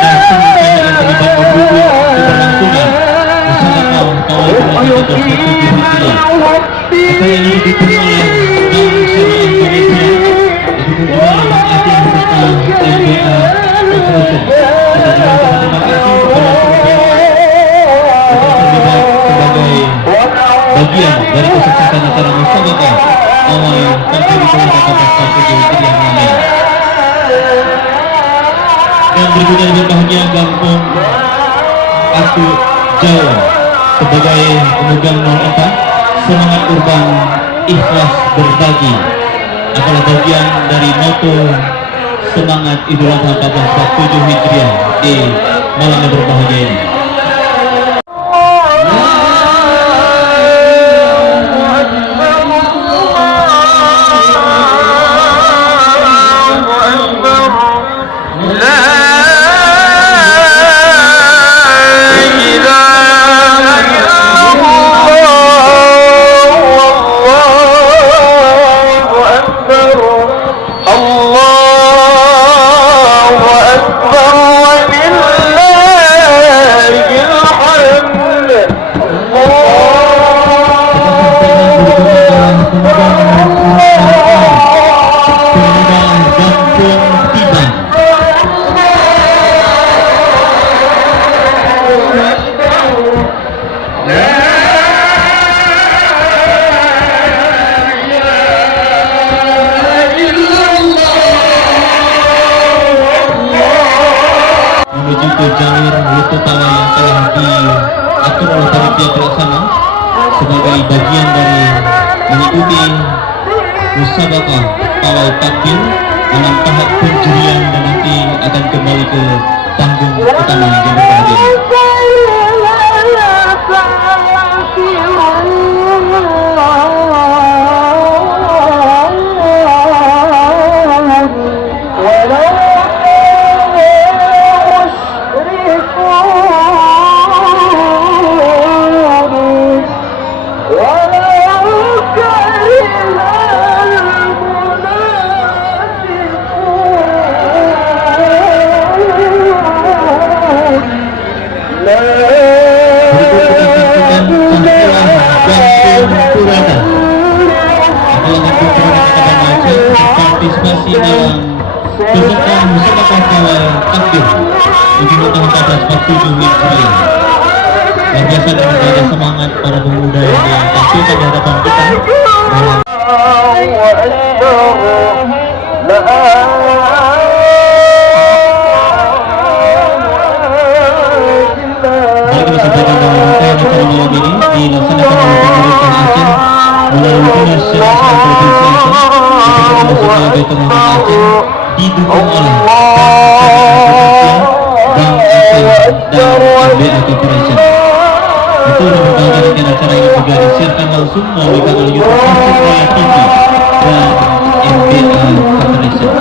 datang yang terlibat mendukung keberlangsungan usaha kawal pemerintahan 1447 Hijriah. Acara ini didukung oleh Bank Syariah Indonesia, didukung juga oleh Bank Asia serta MBA Corporation. Kita juga berterima kasih kepada seluruh yang terlibat sebagai bagian dari kesuksesan acara musabaqah awal tahun 1447 Hijriah ini. Dan berikutnya dengan bahagia Kampung Atu Jawa sebagai pemegang 04 semangat urban ikhlas berbagi adalah bagian dari moto semangat Idul Adha 1447 Hijriah di malam yang berbahagia ini. Menuju ke jalur rute pawai yang telah diatur oleh panitia pelaksana sebagai bagian dari mengikuti musabaqah pawai takbir dalam tahap penjurian dan nanti akan kembali ke panggung utama yang berbahagia. Partisipasi dalam peserta musabaqah kawal takbir Idul Adha 1447 Hijriah. Luar biasa dan ada semangat para pemuda yang tampilkan di hadapan kita dalam malam ini dilaksanakan oleh pemerintah Aceh melalui Dinas Syariah Provinsi Aceh, Nasional Baitul Muhammad Aceh, didukung oleh Bank Aceh dan MBA Corporation. Itu merupakan rangkaian acara yang juga disiarkan langsung melalui kanal YouTube Aceh Raya TV dan MBA Corporation.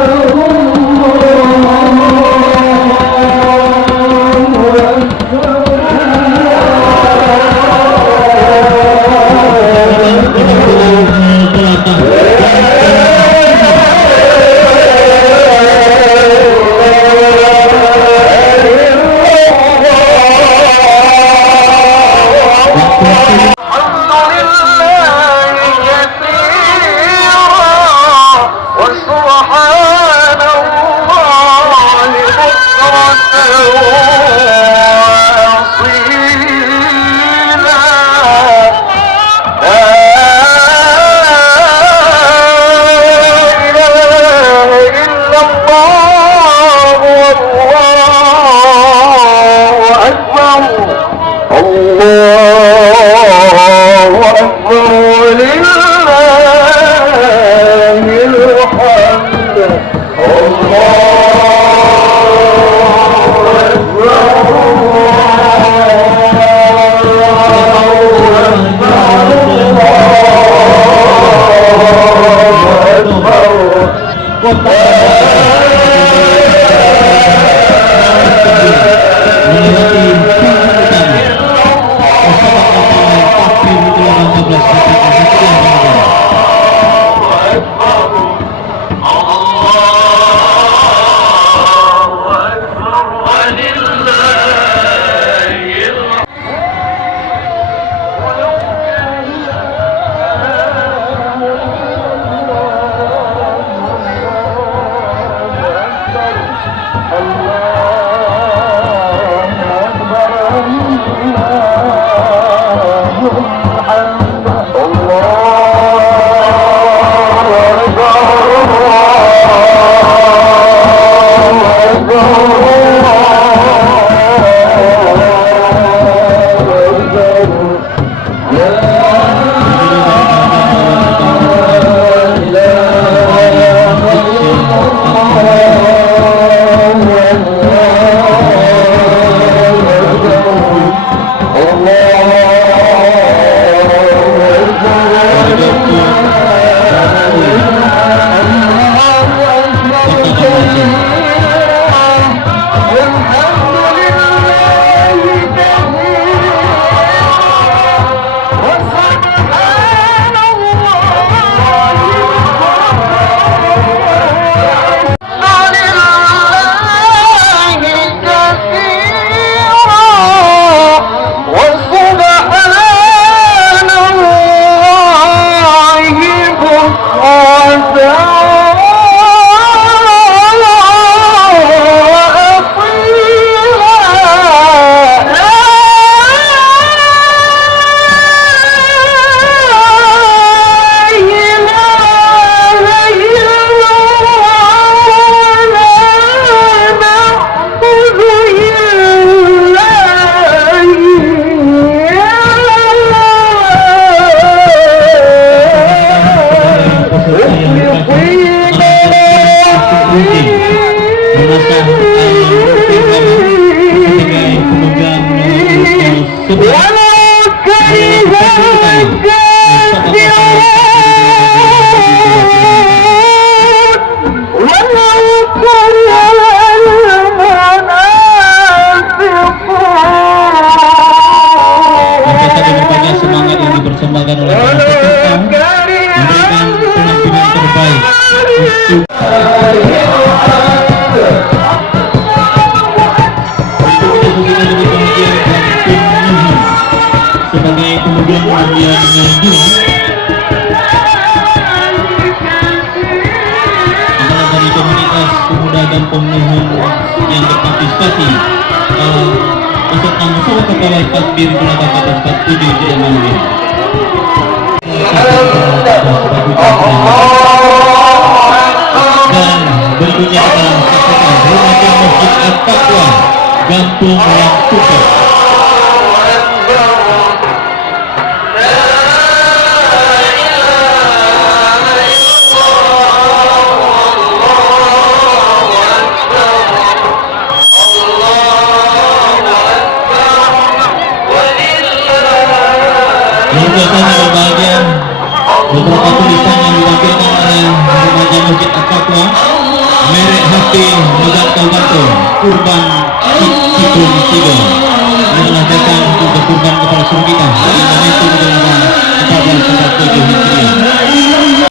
mungkin menasah sebagai pemegang nomor 11 semangat yang dipersembahkan oleh para peserta memberikan penampilan terbaik untuk kita lebih bahagia dan penuh sebagai pemegang undian yang adalah dari komunitas pemuda dan pemohon yang berpartisipasi peserta musyawarah kawal takbir Kulaka 47 tidak malu. Dan berikutnya akan saksikan remaja Masjid At-Taqwa Gampung yang Tutup. Biasanya berbahagia beberapa tulisan yang diwakilkan oleh remaja Masjid At-Taqwa, merek HP Megat Kaubanto kurban Citrun Tiga mengajarkan untuk berkurban kepada seluruh kita di momentum gelaran 1447 Hijriah.